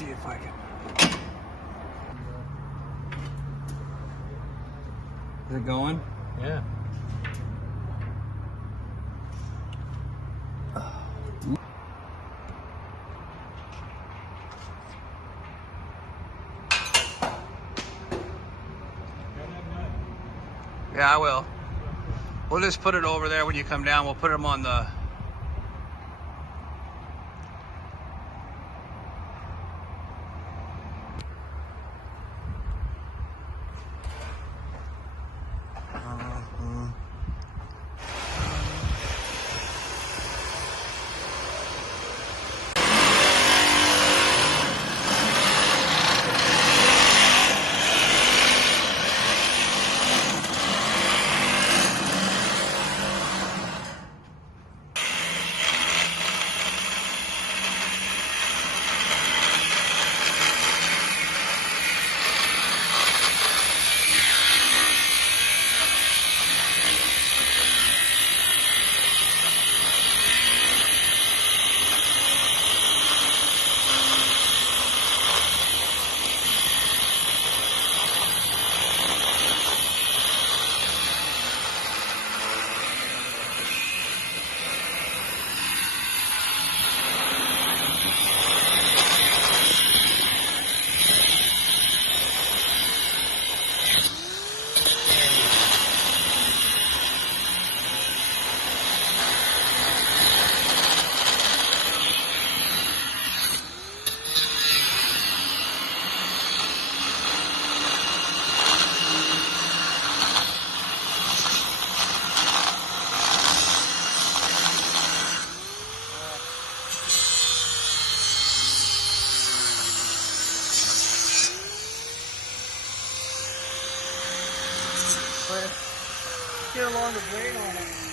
see if I can. Is it going? Yeah. Yeah, I will. We'll just put it over there when you come down. We'll put them on the... Get a longer blade on it.